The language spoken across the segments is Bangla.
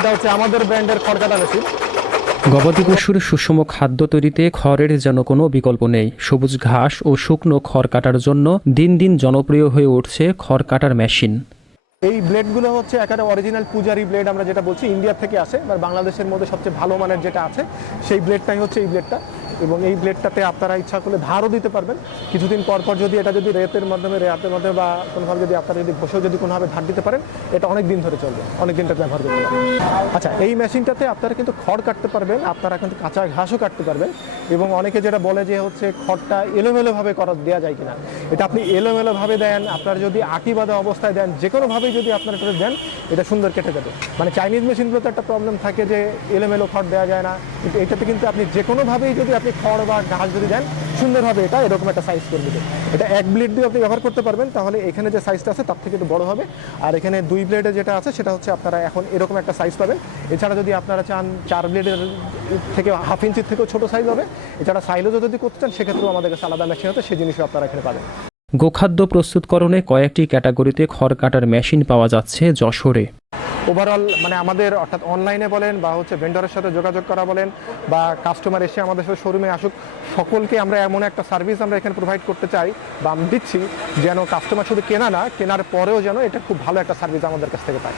এটা হচ্ছে আমাদের ব্র্যান্ডের খড়কাটা মেশিন গবাদি পশুর সুষম খাদ্য তৈরিতে খড়ের যেন কোনো বিকল্প নেই। সবুজ ঘাস ও শুকনো খড় কাটার জন্য দিন দিন জনপ্রিয় হয়ে উঠছে খড় কাটার মেশিন। এই ব্লেডগুলো হচ্ছে একটা অরিজিনাল পূজারি ব্লেড আমরা যেটা বলছি ইন্ডিয়া থেকে আসে এবার বাংলাদেশের মধ্যে সবচেয়ে ভালো মানের যেটা আছে সেই ব্লেডটাই হচ্ছে এই ব্লেডটা। এবং এই ব্লেডটাতে আপনারা ইচ্ছা করলে ধারও দিতে পারবেন। কিছুদিন পর পর যদি এটা যদি রেতের মাধ্যমে, রেয়াতের মাধ্যমে বা কোনোভাবে যদি আপনারা যদি ঘষেও যদি কোনোভাবে ধার দিতে পারেন, এটা অনেক দিন ধরে চলবে, অনেক দিনটা ব্যবহার করতে আচ্ছা এই মেশিনটাতে আপনারা কিন্তু খড় কাটতে পারবেন, আপনারা কিন্তু কাঁচা ঘাসও কাটতে পারবেন এবং অনেকে যেটা বলে যে হচ্ছে খড়টা এলোমেলোভাবে করা দেওয়া যায় কিনা। এটা আপনি এলোমেলোভাবে দেন, আপনার যদি আটি বাঁধা অবস্থায় দেন যে কোনোভাবেই যদি আপনারা এটা দেন, এটা সুন্দর কেটে যাবে। মানে চাইনিজ মেশিনগুলোতে একটা প্রবলেম থাকে যে এলোমেলো খড় দেওয়া যায় না, কিন্তু এটাতে কিন্তু আপনি যে কোনোভাবেই যদি আপনি খড় বা ঘাস যদি দেন সুন্দরভাবে এটা, এরকম একটা সাইজ করে দেবে। এটা এক ব্লেড দিয়ে আপনি ব্যবহার করতে পারবেন, তাহলে এখানে যে সাইজটা আছে, তার থেকে একটু বড় হবে। আর এখানে দুই ব্লেডে যেটা আছে, সেটা হচ্ছে আপনারা এখন এরকম একটা সাইজ পাবেন। এছাড়া যদি আপনারা চান, চার ব্লেডের থেকে হাফ ইঞ্চির থেকেও ছোটো সাইজ হবে। এছাড়া সাইজও যদি করতে চান, সেক্ষেত্রেও আমাদের কাছে আলাদা মেশিন আছে, সেই জিনিসও আপনারা এখানে পাবেন। গোখাদ্য প্রস্তুতকরণে কয়েকটি ক্যাটাগরিতে খড় কাটার মেশিন পাওয়া যাচ্ছে যশোরে। ওভারঅল মানে আমাদের অর্থাৎ অনলাইনে বলেন বা হচ্ছে ভেন্ডরের সাথে যোগাযোগ করা বলেন বা কাস্টমার এসে আমাদের সাথে শোরুমে আসুক, সকলকে আমরা এমন একটা সার্ভিস আমরা এখানে প্রোভাইড করতে চাই বা আমি দিচ্ছি, যেন কাস্টমার শুধু কেনা না, কেনার পরেও যেন এটা খুব ভালো একটা সার্ভিস আমাদের কাছ থেকে পায়।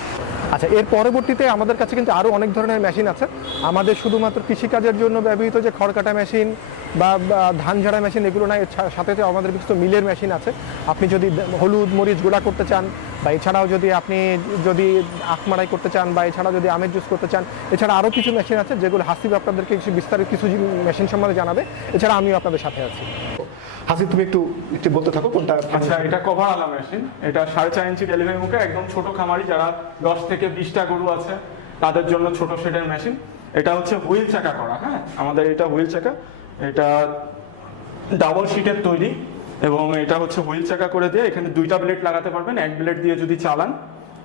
আচ্ছা এর পরবর্তীতে আমাদের কাছে কিন্তু আরও অনেক ধরনের মেশিন আছে। আমাদের শুধুমাত্র কৃষিকাজের জন্য ব্যবহৃত যে খড় কাটা মেশিন বা ধান ঝাড়া মেশিন এগুলো না এর ছা- সাথে সাথে আমাদের কিছু মিলের মেশিন আছে। আপনি যদি হলুদ মরিচ গুঁড়া করতে চান বা এছাড়াও যদি আপনি যদি আখ মারাই করতে চান বা এছাড়াও যদি আমের জুস করতে চান এছাড়া আরও কিছু মেশিন আছে যেগুলো হাসিব আপনাদেরকে কিছু বিস্তারিত কিছু মেশিন সম্বন্ধে জানাবে। এছাড়া আমিও আপনাদের সাথে আছি। হাসিব তুমি একটু একটু বলতে থাকো কোনটা আচ্ছা এটা কভার আলা মেশিন এটা সাড়ে চার ইঞ্চি ডেলিভারি মুখে একদম ছোট খামারি যারা দশ থেকে বিশটা গরু আছে তাদের জন্য ছোট শেডের মেশিন এটা হচ্ছে হুইল চাকা করা হ্যাঁ? আমাদের এটা হুইল চাকা। এটা ডাবল শিটের তৈরি এবং এটা হচ্ছে হুইল চাকা করে দিয়ে এখানে দুইটা ব্লেড লাগাতে পারবেন। এক ব্লেড দিয়ে যদি চালান,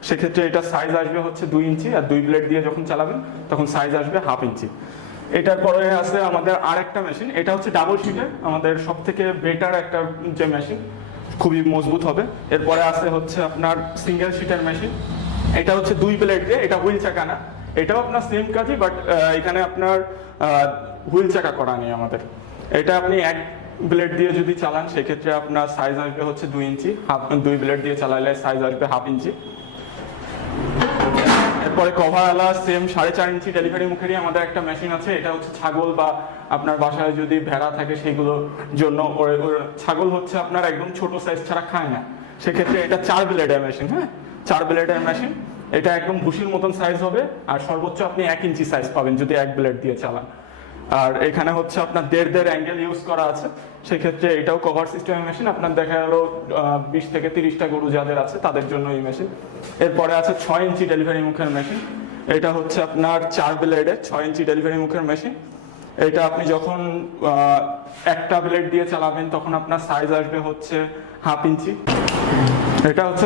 সেক্ষেত্রে এটা সাইজ আসবে হচ্ছে দুই ইঞ্চি আর দুই ব্লেড দিয়ে যখন চালাবেন, তখন সাইজ আসবে হাফ ইঞ্চি। এটার পরে আছে আমাদের আরেকটা মেশিন এটা হচ্ছে ডাবল শিটের আমাদের সব থেকে বেটার একটা যে মেশিন খুবই মজবুত হবে। এরপরে আছে হচ্ছে আপনার সিঙ্গেল শিটের মেশিন এটা হচ্ছে দুই প্লেট দিয়ে, এটা হুইল চাকা না। এটাও আপনার সেম কাজই বাট এখানে আপনার হুইল চাকা করা নেই আমাদের। এটা আপনি এক ব্লেড দিয়ে যদি চালান, সেক্ষেত্রে আপনার সাইজ আসবে হচ্ছে দুই ইঞ্চি হাফ দুই ব্লেড দিয়ে চালালে সাইজ আসবে হাফ ইঞ্চি। এরপরে কভার আলা সেম সাড়ে চার ইঞ্চি ডেলিভারি মুখেরই আমাদের একটা মেশিন আছে, এটা হচ্ছে ছাগল বা আপনার বাসায় যদি ভেড়া থাকে সেগুলোর জন্য ছাগল হচ্ছে আপনার একদম ছোট সাইজ ছাড়া খায় না। সেক্ষেত্রে এটা চার ব্লেডের মেশিন হ্যাঁ? চার ব্লেডের মেশিন এটা একদম ভুসির মতন সাইজ হবে, আর সর্বোচ্চ আপনি এক ইঞ্চি সাইজ পাবেন যদি এক ব্লেড দিয়ে চালান। আর এখানে হচ্ছে আপনার দেড় দেড় অ্যাঙ্গেল ইউজ করা আছে, সেক্ষেত্রে এটাও কভার সিস্টেমের মেশিন আপনার দেখা গেলো বিশ থেকে তিরিশটা গরু যাদের আছে, তাদের জন্য এই মেশিন এরপরে আছে ছয় ইঞ্চি ডেলিভারি মুখের মেশিন এটা হচ্ছে আপনার চার ব্লেডের ছয় ইঞ্চি ডেলিভারি মুখের মেশিন এটা আপনি যখন একটা ব্লেড দিয়ে চালাবেন, তখন আপনার সাইজ আসবে হচ্ছে হাফ ইঞ্চি। এটা হচ্ছে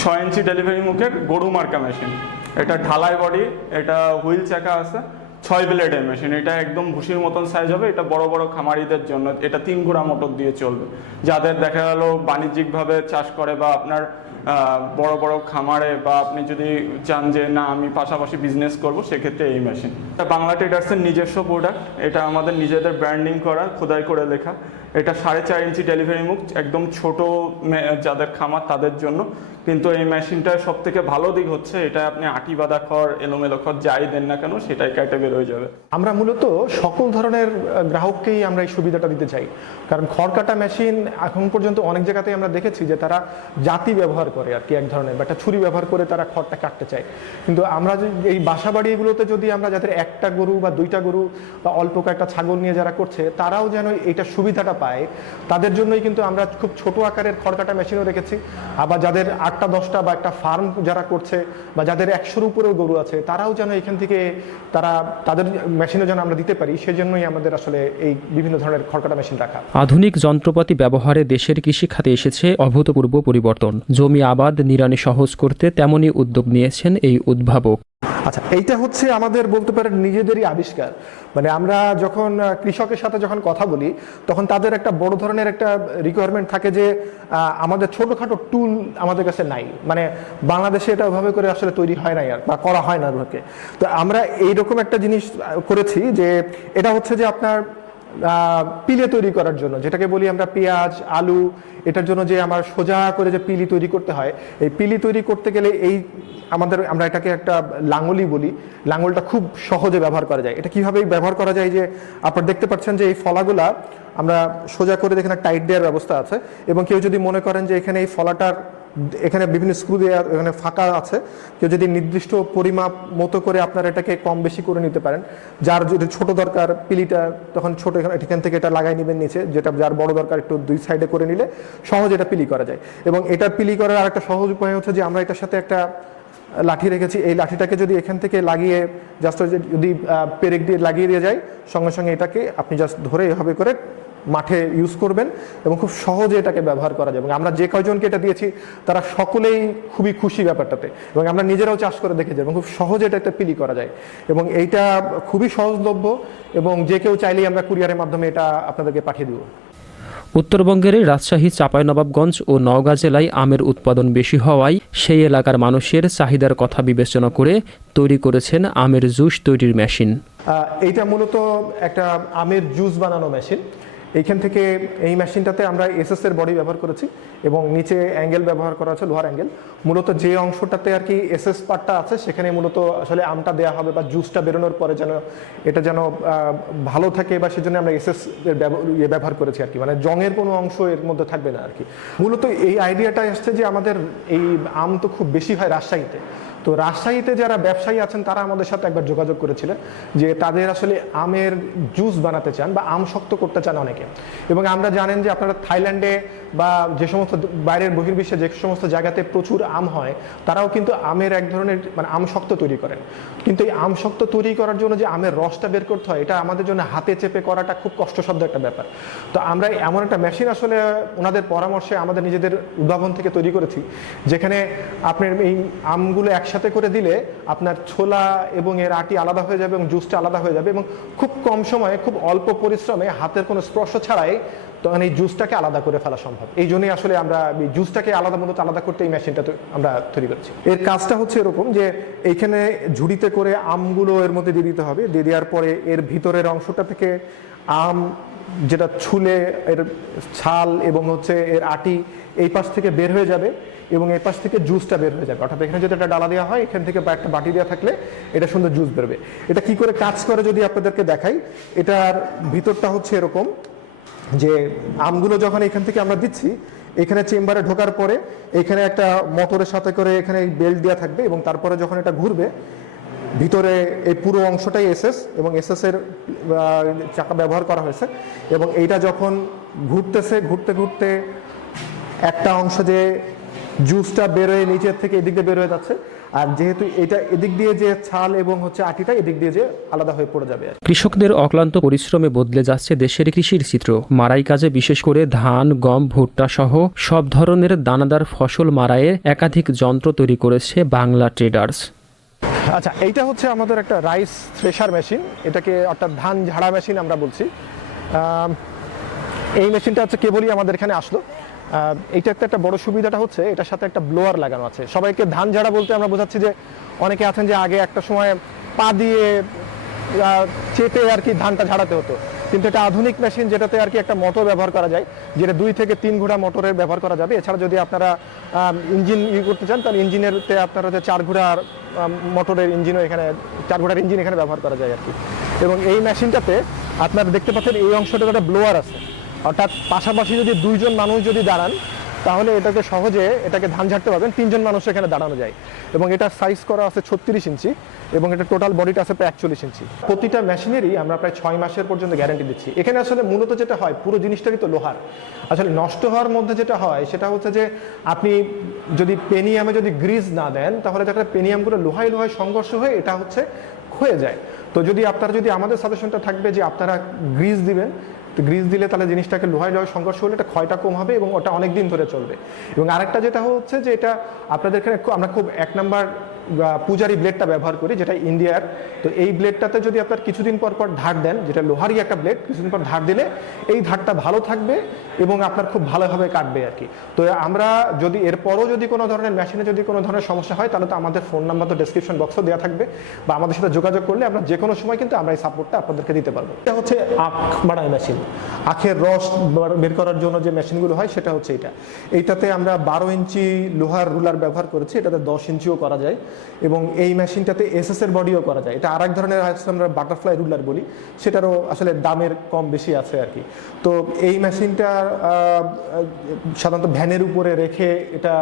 ছয় ইঞ্চি ডেলিভারি মুখের গরু মার্কা মেশিন এটা ঢালাই বডি এটা হুইল চাকা আছে, ছয় ব্লেডের মেশিন এটা একদম ভুসির মতন সাইজ হবে, এটা বড় বড় খামারিদের জন্য। এটা তিন গুড়া মোটর দিয়ে চলবে। যাদের দেখা গেল বাণিজ্যিকভাবে চাষ করে বা আপনার বড় বড় খামারে বা আপনি যদি চান যে, না, আমি পাশাপাশি বিজনেস করব, সেক্ষেত্রে এই মেশিন এটা বাংলা ট্রেডার্সের নিজস্ব প্রোডাক্ট এটা আমাদের নিজেদের ব্র্যান্ডিং করা, খোদাই করে লেখা। এটা সাড়ে চার ইঞ্চি ডেলিভারি মুখ, একদম ছোট যাদের খামার তাদের জন্য। কিন্তু এই মেশিনটার সব থেকে ভালো দিক হচ্ছে, এটা আপনি আটি বাঁধা খড়, এলোমেলো খড় যাই দেন না কেন, সেটাই কেটে বের হয়ে যাবে। আমরা মূলত সকল ধরনের গ্রাহককেই আমরা এই সুবিধাটা দিতে চাই। কারণ খড় কাটা মেশিন এখন পর্যন্ত অনেক জায়গাতেই আমরা দেখেছি যে তারা জাতি ব্যবহার করে আর কি এক ধরনের, বা একটা ছুরি ব্যবহার করে তারা খড়টা কাটতে চায়। কিন্তু আমরা এই বাসা বাড়িগুলোতে যদি আমরা যাদের একটা গরু বা দুইটা গরু বা অল্প কয়েকটা ছাগল নিয়ে যারা করছে, তারাও যেন এইটা সুবিধাটা পায় তাদের জন্যই কিন্তু আমরা খুব ছোট আকারের খড় কাটা মেশিনও রেখেছি। আবার যাদের আটটা, দশটা বা একটা ফার্ম যারা করছে বা যাদের একশোর উপরেও গরু আছে, তারাও যেন এখান থেকে তারা, তাদের মেশিনও যেন আমরা দিতে পারি, সেজন্যই আমাদের আসলে এই বিভিন্ন ধরনের খড়কাটা মেশিন রাখা। আধুনিক যন্ত্রপাতি ব্যবহারে দেশের কৃষি খাতে এসেছে অভূতপূর্ব পরিবর্তন। জমি আবাদ নিরানি সহজ করতে তেমনই উদ্যোগ নিয়েছেন এই উদ্ভাবক। আচ্ছা এইটা হচ্ছে আমাদের বলতে পারেন নিজেদেরই আবিষ্কার। মানে আমরা যখন কৃষকের সাথে যখন কথা বলি, তখন তাদের একটা বড় ধরনের একটা রিকোয়ারমেন্ট থাকে যে আমাদের ছোটোখাটো টুল আমাদের কাছে নাই। মানে বাংলাদেশে এটা ওভাবে করে আসলে তৈরি হয় নাই আর, বা করা হয় না ওকে তো আমরা এইরকম একটা জিনিস করেছি যে, এটা হচ্ছে যে আপনার পিলে তৈরি করার জন্য। যেটাকে বলি আমরা পেঁয়াজ, আলু, এটার জন্য যে আমার সোজা করে যে পিলি তৈরি করতে হয়, এই পিলি তৈরি করতে গেলে এই আমাদের, আমরা এটাকে একটা লাঙ্গলি বলি লাঙ্গলটা খুব সহজে ব্যবহার করা যায়। এটা কীভাবে ব্যবহার করা যায় যে আপনারা দেখতে পাচ্ছেন যে এই ফলাগুলা আমরা সোজা করে দেখেন টাইট দেওয়ার ব্যবস্থা আছে এবং কেউ যদি মনে করেন যে এখানে এই ফলাটার এখানে বিভিন্ন স্ক্রু দেওয়া এখানে ফাঁকা আছে। কেউ যদি নির্দিষ্ট পরিমাপ মতো করে আপনারা এটাকে কম বেশি করে নিতে পারেন। যার যদি ছোট দরকার পিলিটা, তখন ছোট এখানে থেকে এটা লাগাই নেবেন নিচে, যেটা যার বড় দরকার একটু দুই সাইডে করে নিলে সহজে এটা পিলি করা যায়। এবং এটা পিলি করার আরেকটা সহজ উপায় হচ্ছে যে, আমরা এটার সাথে একটা লাঠি রেখেছি। এই লাঠিটাকে যদি এখান থেকে লাগিয়ে জাস্ট যদি পেরেক দিয়ে লাগিয়ে দিয়ে যায়, সঙ্গে সঙ্গে এটাকে আপনি জাস্ট ধরে এভাবে করে মাঠে ইউজ করবেন এবং খুব সহজে এটাকে ব্যবহার করা যায়। এবং আমরা যে কয়জনকে এটা দিয়েছি তারা সকলেই খুবই খুশি ব্যাপারটাতে। এবং আমরা নিজেরাও চাষ করে দেখেছি এবং খুব সহজে এটা একটা পিলি করা যায়। এবং এইটা খুবই সহজলভ্য এবং যে কেউ চাইলেই আমরা কুরিয়ারের মাধ্যমে এটা আপনাদেরকে পাঠিয়ে দেবো। উত্তরবঙ্গের রাজশাহী চাঁপাইনবাবগঞ্জ ও নওগাঁ জেলায় আমের উৎপাদন বেশি হওয়ায় সেই এলাকার মানুষের চাহিদার কথা বিবেচনা করে তৈরি করেছেন আমের জুস তৈরির মেশিন। এইটা মূলত একটা আমের জুস বানানো মেশিন। এইখান থেকে এই মেশিনটাতে আমরা এসএস এর বডি ব্যবহার করেছি এবং নিচে অ্যাঙ্গেল ব্যবহার করা আছে লোহার অ্যাঙ্গেল মূলত যে অংশটাতে আর কি এসএস পার্টটা আছে, সেখানে মূলত আসলে আমটা দেওয়া হবে বা জুসটা বেরোনোর পরে যেন, এটা যেন ভালো থাকে বা সেজন্য আমরা এসএস এর ইয়ে ব্যবহার করেছি আর কি। মানে জংয়ের কোনো অংশ এর মধ্যে থাকবে না আর কি। মূলত এই আইডিয়াটা এসছে যে আমাদের এই আম তো খুব বেশি হয় রাজশাহীতে। তো রাজশাহীতে যারা ব্যবসায়ী আছেন, তারা আমাদের সাথে একবার যোগাযোগ করেছিলেন যে তাদের আসলে আমের জুস বানাতে চান বা আম শক্ত করতে চান অনেকে। এবং আমরা জানেন যে আপনারা থাইল্যান্ডে বা যে সমস্ত বাইরের বহির্বিশ্বে যে সমস্ত জায়গাতে প্রচুর আম হয়, তারাও কিন্তু আমের এক ধরনের মানে আম শক্ত তৈরি করেন। কিন্তু এই আম শক্ত তৈরি করার জন্য যে আমের রসটা বের করতে হয়, এটা আমাদের জন্য হাতে চেপে করাটা খুব কষ্টসাধ্য একটা ব্যাপার। তো আমরা এমন একটা মেশিন আসলে ওনাদের পরামর্শে আমাদের নিজেদের উদ্ভাবন থেকে তৈরি করেছি, যেখানে আপনার এই আমগুলো একসাথে করে দিলে আপনার ছোলা এবং এর আটি আলাদা হয়ে যাবে এবং জুসটা আলাদা হয়ে যাবে এবং খুব কম সময়ে, খুব অল্প পরিশ্রমে হাতের কোনো স্পর্শ ছাড়াই তখন এই জুসটাকে আলাদা করে ফেলা সম্ভব। এই জন্যই আসলে আমরা এই জুসটাকে আলাদা মূলত আলাদা করতে এই মেশিনটা আমরা তৈরি করছি। এর কাজটা হচ্ছে এরকম যে এইখানে ঝুড়িতে করে আমগুলো এর মধ্যে দিয়ে দিতে হবে। দিয়ে দেওয়ার পরে এর ভিতরের অংশটা থেকে আম, যেটা ছুলে এর ছাল এবং হচ্ছে এর আটি এই পাশ থেকে বের হয়ে যাবে। এবং এই পাশ থেকে জুসটা বের হয়ে যাবে। অর্থাৎ এখানে যদি একটা ডালা দেওয়া হয়, এখান থেকে বা একটা বাটি দেওয়া থাকলে এটা সুন্দর জুস বেরোবে। এটা কি করে কাজ করে যদি আপনাদেরকে দেখাই, এটার ভিতরটা হচ্ছে এরকম যে আমগুলো যখন এখান থেকে আমরা দিচ্ছি, এখানে চেম্বারে ঢোকার পরে এখানে একটা মোটরের সাথে করে এখানে বেল্ট দেওয়া থাকবে এবং তারপরে যখন এটা ঘুরবে, ভিতরে এই পুরো অংশটাই এসএস এবং এসএস এর চাকা ব্যবহার করা হয়েছে এবং এইটা যখন ঘুরতেছে, ঘুরতে ঘুরতে একটা অংশ যে জুসটা বেরোয় নিচের থেকে এদিক দিয়ে বেরোয় যাচ্ছে। আর যেহেতু এটা এদিক দিয়ে যে ছাল এবং হচ্ছে আটিটা এদিক দিয়ে যে আলাদা হয়ে পড়ে যাবে। কৃষকদের অক্লান্ত পরিশ্রমে বদলে যাচ্ছে দেশের কৃষির চিত্র। মারাই কাজে বিশেষ করে ধান গম ভুট্টা সহ সব ধরনের দানাদার ফসল মারাইয়ের একাধিক যন্ত্র তৈরি করেছে বাংলা ট্রেডার্স। আচ্ছা এইটা হচ্ছে আমাদের একটা রাইস থ্রেশার মেশিন। এটাকে অর্থাৎ ধান ঝাড়া মেশিন আমরা বলছি। এই মেশিনটা হচ্ছে কেবলই আমাদের এখানে আসলো। এইটাতে একটা বড় সুবিধাটা হচ্ছে, এটার সাথে একটা ব্লোয়ার লাগানো আছে। সবাইকে ধান ঝাড়া বলতে আমরা বোঝাচ্ছি যে অনেকে আছেন যে আগে একটা সময় পা দিয়ে চেপে আর কি ধানটা ঝাড়াতে হতো। কিন্তু এটা আধুনিক মেশিন যেটাতে আর কি একটা মোটর ব্যবহার করা যায়, যেটা দুই থেকে তিন ঘোড়া মোটরের ব্যবহার করা যাবে। এছাড়া যদি আপনারা ইঞ্জিন ইউ করতে চান, তাহলে ইঞ্জিনেরতে আপনারা হচ্ছে চার ঘোড়ার মোটরের ইঞ্জিনও এখানে, চার ঘোড়ার ইঞ্জিন এখানে ব্যবহার করা যায় আর কি। এবং এই মেশিনটাতে আপনারা দেখতে পাচ্ছেন এই অংশটাতে একটা ব্লোয়ার আছে। অর্থাৎ পাশাপাশি যদি দুইজন মানুষ যদি দাঁড়ান, তাহলে এটাকে সহজে এটাকে ধান ঝাড়তে পারবেন। তিনজন মানুষ এখানে দাঁড়ানো যায়। এবং এটা সাইজ করা আছে ছত্রিশ ইঞ্চি এবং এটা টোটাল বডিটা আছে প্রায় একচল্লিশ ইঞ্চি। প্রতিটা মেশিনেরই আমরা প্রায় ছয় মাসের পর্যন্ত গ্যারান্টি দিচ্ছি। এখানে আসলে মূলত যেটা হয়, পুরো জিনিসটারই তো লোহার। আসলে নষ্ট হওয়ার মধ্যে যেটা হয়, সেটা হচ্ছে যে আপনি যদি পেনিয়ামে যদি গ্রিজ না দেন, তাহলে যায় পেনিয়ামগুলো লোহাই লোহায় সংঘর্ষ হয়ে এটা হচ্ছে ক্ষয়ে যায়। তো যদি আপনারা, যদি আমাদের সাজেশনটা থাকবে যে আপনারা গ্রিজ দিবেন তো গ্রিজ দিলে তাহলে জিনিসটাকে লোহায় লোহায় সংঘর্ষ হলে এটা ক্ষয়টা কম হবে এবং ওটা অনেক দিন ধরে চলবে। এবং আরেকটা যেটা হচ্ছে যে এটা আপনাদের এখানে আমরা খুব এক নাম্বার পূজারি ব্লেডটা ব্যবহার করি, যেটা ইন্ডিয়ার তো এই ব্লেডটাতে যদি আপনার কিছুদিন পর পর ধার দেন, যেটা লোহারই একটা ব্লেড কিছুদিন পর ধার দিলে এই ধারটা ভালো থাকবে এবং আপনার খুব ভালোভাবে কাটবে আর কি। তো আমরা যদি, এরপরও যদি কোনো ধরনের মেশিনে যদি কোনো ধরনের সমস্যা হয়, তাহলে তো আমাদের ফোন নাম্বার তো ডেসক্রিপশন বক্সও দেওয়া থাকবে বা আমাদের সাথে যোগাযোগ করলে আমরা যে কোনো সময় কিন্তু আমরা এই সাপোর্টটা আপনাদেরকে দিতে পারব। এটা হচ্ছে আখ মাড়াই মেশিন আখের রস বের করার জন্য যে মেশিনগুলো হয়, সেটা হচ্ছে এটা। এইটাতে আমরা বারো ইঞ্চি লোহার রুলার ব্যবহার করেছি, এটাতে দশ ইঞ্চিও করা যায়। এবং এই মেশিনটাতে এসএস এর বডিও করা যায়। এটা আরেক ধরনের আমরা বাটারফ্লাই রুলার বলি, সেটারও আসলে দামের কম বেশি আছে আর কি। তো এই মেশিনটা সাধারণত ভ্যানের উপরে রেখে এটা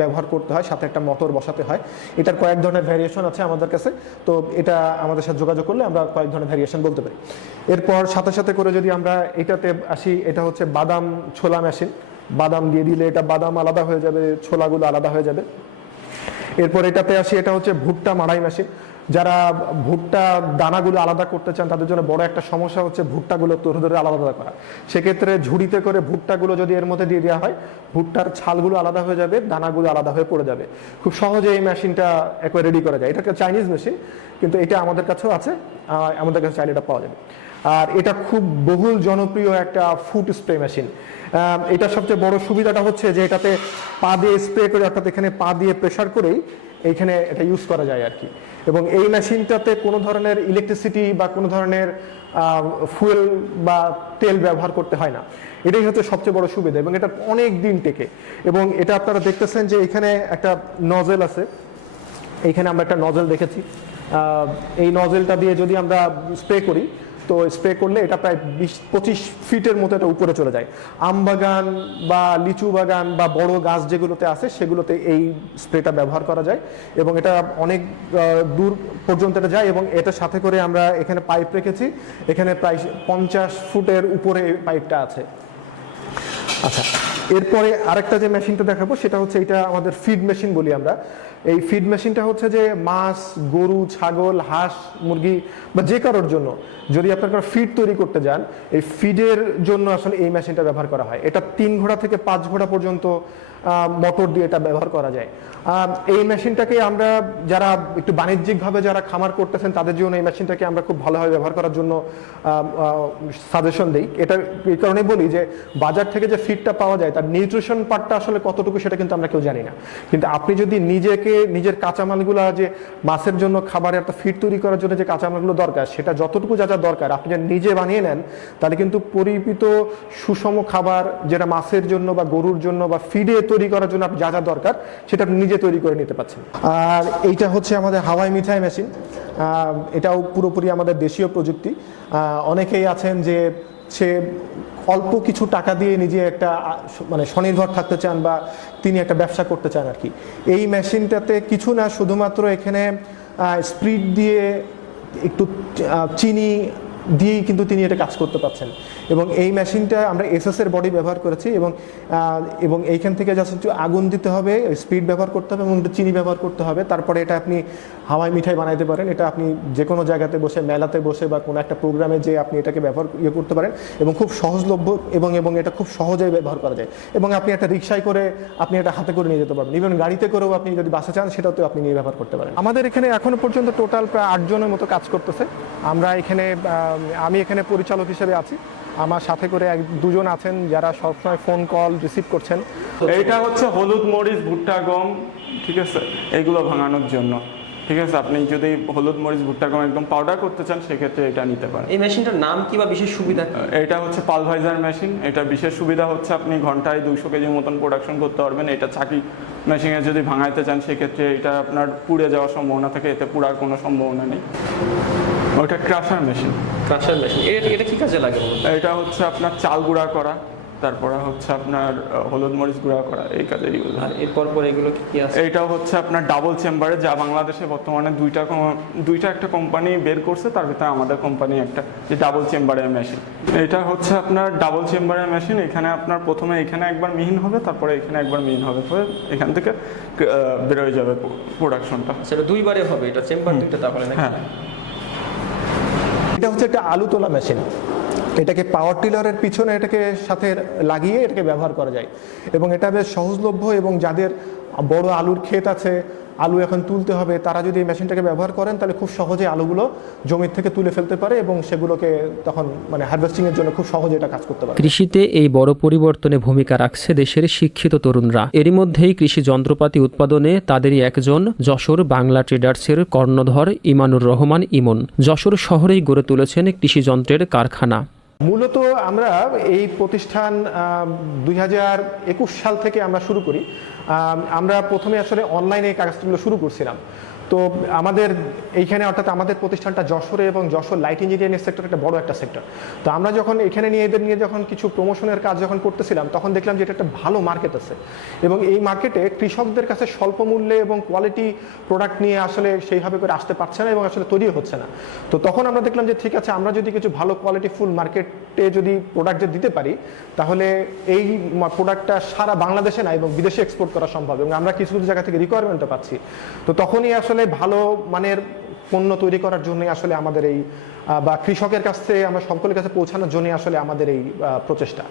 ব্যবহার করতে হয়, সাথে একটা মোটর বসাতে হয়। এটার কয়েক ধরনের ভ্যারিয়েশন আছে আমাদের কাছে। তো এটা আমাদের সাথে যোগাযোগ করলে আমরা কয়েক ধরনের ভ্যারিয়েশন বলতে পারি। এরপর সাথে সাথে করে যদি আমরা এটাতে আসি, এটা হচ্ছে বাদাম ছোলা মেশিন বাদাম দিয়ে দিলে এটা বাদাম আলাদা হয়ে যাবে, ছোলাগুলো আলাদা হয়ে যাবে। এরপর এটাতে আসি, এটা হচ্ছে ভুট্টা মাড়াই মেশিন যারা ভুট্টা দানাগুলো আলাদা করতে চান, তাদের জন্য বড় একটা সমস্যা হচ্ছে ভুট্টাগুলো ধরে ধরে আলাদা আলাদা করা। সেক্ষেত্রে ঝুড়িতে করে ভুট্টাগুলো যদি এর মধ্যে দিয়ে দেওয়া হয়, ভুট্টার ছালগুলো আলাদা হয়ে যাবে, দানাগুলো আলাদা হয়ে পড়ে যাবে। খুব সহজে এই মেশিনটা একবার রেডি করা যায়। এটা চাইনিজ মেশিন কিন্তু এটা আমাদের কাছেও আছে আমাদের কাছে চাইলে এটা পাওয়া যাবে। আর এটা খুব বহুল জনপ্রিয় একটা ফুড স্প্রে মেশিন। এটা সবচেয়ে বড় সুবিধাটা হচ্ছে যে এটাতে পা দিয়ে স্প্রে করে অর্থাৎ এখানে পা দিয়ে প্রেশার করেই এইখানে এটা ইউজ করা যায় আর কি। এবং এই মেশিনটাতে কোনো ধরনের ইলেকট্রিসিটি বা কোনো ধরনের ফুয়েল বা তেল ব্যবহার করতে হয় না। এটাই হচ্ছে সবচেয়ে বড় সুবিধা এবং এটা অনেক দিন টেকে। এবং এটা আপনারা দেখতেছেন যে এখানে একটা নজেল আছে। এইখানে আমরা একটা নজেল দেখেছি। এই নজেলটা দিয়ে যদি আমরা স্প্রে করি তো স্প্রে করলে এটা প্রায় বিশ, পঁচিশ ফিটের মতো এটা উপরে চলে যায়। আম বাগান বা লিচু বাগান বা বড় গাছ যেগুলোতে আছে, সেগুলোতে এই স্প্রেটা ব্যবহার করা যায় এবং এটা অনেক দূর পর্যন্ত এটা যায় এবং এটা সাথে করে আমরা এখানে পাইপ রেখেছি। এখানে প্রায় পঞ্চাশ ফুটের উপরে পাইপটা আছে। আচ্ছা এরপরে আরেকটা যে মেশিনটা দেখাবো, সেটা হচ্ছে এটা আমাদের ফিড মেশিন বলি আমরা। এই ফিড মেশিনটা হচ্ছে যে মাছ, গরু, ছাগল, হাঁস, মুরগি বা যে কারোর জন্য যদি আপনার ফিড তৈরি করতে যান, এই ফিডের জন্য আসলে এই মেশিনটা ব্যবহার করা হয়। এটা তিন ঘোড়া থেকে পাঁচ ঘোড়া পর্যন্ত মোটর দিয়ে এটা ব্যবহার করা যায়। এই মেশিনটাকে আমরা যারা একটু বাণিজ্যিকভাবে যারা খামার করতেছেন, তাদের জন্য এই মেশিনটাকে আমরা খুব ভালোভাবে ব্যবহার করার জন্য সাজেশন দিই। এটা এই কারণে বলি যে, বাজার থেকে যে ফিডটা পাওয়া যায়, তার নিউট্রিশন পার্টটা আসলে কতটুকু সেটা কিন্তু আমরা কেউ জানি না। কিন্তু আপনি যদি নিজেকে, নিজের কাঁচামালগুলো যে মাছের জন্য খাবারের একটা ফিড তৈরি করার জন্য যে কাঁচামালগুলো দরকার, সেটা যতটুকু যা যা দরকার, আপনি যদি নিজে বানিয়ে নেন, তাহলে কিন্তু পরিপিত সুষম খাবার, যেটা মাছের জন্য বা গরুর জন্য বা ফিডে তৈরি করার জন্য আপনি যা যা দরকার, সেটা নিজে তৈরি করে নিতে পারছেন। আর এইটা হচ্ছে আমাদের হাওয়াই মিঠাই মেশিন। এটাও পুরোপুরি আমাদের দেশীয় প্রযুক্তি। অনেকেই আছেন যে সে অল্প কিছু টাকা দিয়ে নিজে একটা মানে স্বনির্ভর থাকতে চান বা তিনি একটা ব্যবসা করতে চান আর কি। এই মেশিনটাতে কিছু না, শুধুমাত্র এখানে স্প্রিড দিয়ে একটু চিনি দিয়েই কিন্তু তিনি এটা কাজ করতে পারছেন। এবং এই মেশিনটা আমরা এসএস এর বডি ব্যবহার করেছি এবং এবং এইখান থেকে জাস্ট একটু আগুন দিতে হবে স্পিড ব্যবহার করতে হবে এবং চিনি ব্যবহার করতে হবে। তারপরে এটা আপনি হাওয়াই মিঠাই বানাইতে পারেন। এটা আপনি যে কোনো জায়গাতে বসে, মেলাতে বসে বা কোনো একটা প্রোগ্রামে যে আপনি এটাকে ব্যবহার ইয়ে করতে পারেন এবং খুব সহজলভ্য এবং এবং এটা খুব সহজেই ব্যবহার করা যায়। এবং আপনি একটা রিক্সায় করে আপনি এটা হাতে করে নিয়ে যেতে পারবেন। ইভেন গাড়িতে করেও আপনি যদি বাসে চান সেটাতেও আপনি নিয়ে ব্যবহার করতে পারেন। আমাদের এখানে এখনও পর্যন্ত টোটাল প্রায় আটজনের মতো কাজ করতেছে। আমরা এখানে আমি এখানে পরিচালক হিসেবে আছি। আমার সাথে করে এক দুজন আছেন যারা সবসময় ফোন কল রিসিভ করছেন। এইটা হচ্ছে হলুদ মরিচ ভুট্টা গম ঠিক আছে? এগুলো ভাঙানোর জন্য। ঠিক আছে? আপনি যদি হলুদ মরিচ ভুট্টা গম একদম পাউডার করতে চান সেক্ষেত্রে এটা নিতে পারেন। এই মেশিনটার নাম কি বা বিশেষ সুবিধা? এটা হচ্ছে পালভাইজার মেশিন এটা বিশেষ সুবিধা হচ্ছে আপনি ঘন্টায় দুইশো কেজির মতন প্রোডাকশন করতে পারবেন। এটা চাকি মেশিনে যদি ভাঙাইতে চান সেক্ষেত্রে এটা আপনার পুড়ে যাওয়ার সম্ভাবনা থাকে। এতে পুড়ার কোনো সম্ভাবনা নেই। ওটা ক্রাশার মেশিন। Crusher machine. এটা এটা কি কাজে লাগে? এটা হচ্ছে আপনার চাল গুঁড়া করা তারপরে হচ্ছে আপনার হলুদ মরিচ গুঁড়া করা এই কাজে ইউজ আর হয় এরপর পর এগুলো কি আছে? এইটাও হচ্ছে আপনার ডাবল চেম্বারে যা বাংলাদেশে বর্তমানে দুইটা দুইটা একটা কোম্পানি বের করছে তার ভিতরে আমাদের কোম্পানি একটা যে ডাবল চেম্বারের মেশিন। এটা হচ্ছে আপনার ডাবল চেম্বারের মেশিন এখানে আপনার প্রথমে এখানে একবার মিহিন হবে তারপরে এখানে একবার মিহিন হবে হয়ে এখান থেকে বেরোয় যাবে প্রোডাকশনটা সেটা দুইবারে হবে এটা চেম্বার দুইটা তারপরে হ্যাঁ। এটা হচ্ছে একটা আলু তোলা মেশিন। এটাকে পাওয়ার টিলারের পিছনে এটাকে সাথে লাগিয়ে এটাকে ব্যবহার করা যায়। এবং এটা বেশ সহজলভ্য এবং যাদের বড় আলুর ক্ষেত আছে আলু এখন তুলতে হবে। তারা যদি এই মেশিনটাকে ব্যবহার করেন, তাহলে খুব সহজে আলুগুলো জমির থেকে তুলে ফেলতে পারে এবং সেগুলোকে তখন মানে হারভেস্টিংয়ের জন্য খুব সহজে এটা কাজ করতে পারে। কৃষিতে এই বড় পরিবর্তনে ভূমিকা রাখছে দেশের শিক্ষিত তরুণরা। এরই মধ্যেই কৃষি যন্ত্রপাতি উৎপাদনে তাদেরই একজন যশোর বাংলা ট্রেডার্সের কর্ণধর ইমানুর রহমান ইমন। যশোর শহরেই গড়ে তুলেছেন কৃষি যন্ত্রের কারখানা। মূলত আমরা এই প্রতিষ্ঠান দুই হাজার একুশ সাল থেকে আমরা শুরু করি। আমরা প্রথমে আসলে অনলাইনে কাগজগুলো শুরু করছিলাম। তো আমাদের এইখানে অর্থাৎ আমাদের প্রতিষ্ঠানটা যশোরে এবং যশোর লাইট ইঞ্জিনিয়ারিং সেক্টর একটা বড় একটা সেক্টর তো আমরা যখন এখানে নিয়ে এদের নিয়ে যখন কিছু প্রমোশনের কাজ যখন করতেছিলাম, তখন দেখলাম যে এটা একটা ভালো মার্কেট আছে। এবং এই মার্কেটে কৃষকদের কাছে স্বল্প মূল্যে এবং কোয়ালিটি প্রোডাক্ট নিয়ে আসলে সেইভাবে করে আসতে পারছে না এবং আসলে তৈরি হচ্ছে না। তো তখন আমরা দেখলাম যে ঠিক আছে, আমরা যদি কিছু ভালো কোয়ালিটি ফুল মার্কেটে যদি প্রোডাক্ট দিতে পারি, তাহলে এই প্রোডাক্টটা সারা বাংলাদেশে না, এবং বিদেশে এক্সপোর্ট করা সম্ভব। এবং আমরা কিছু কিছু জায়গা থেকে রিকোয়ারমেন্টও পাচ্ছি। তো তখনই আসলে ভালো মানের পণ্য তৈরি করার জন্য আসলে আমাদের এই বা কৃষকের কাছ থেকে আমরা সকলের কাছে পৌঁছানোর জন্য আসলে আমাদের এই প্রচেষ্টা।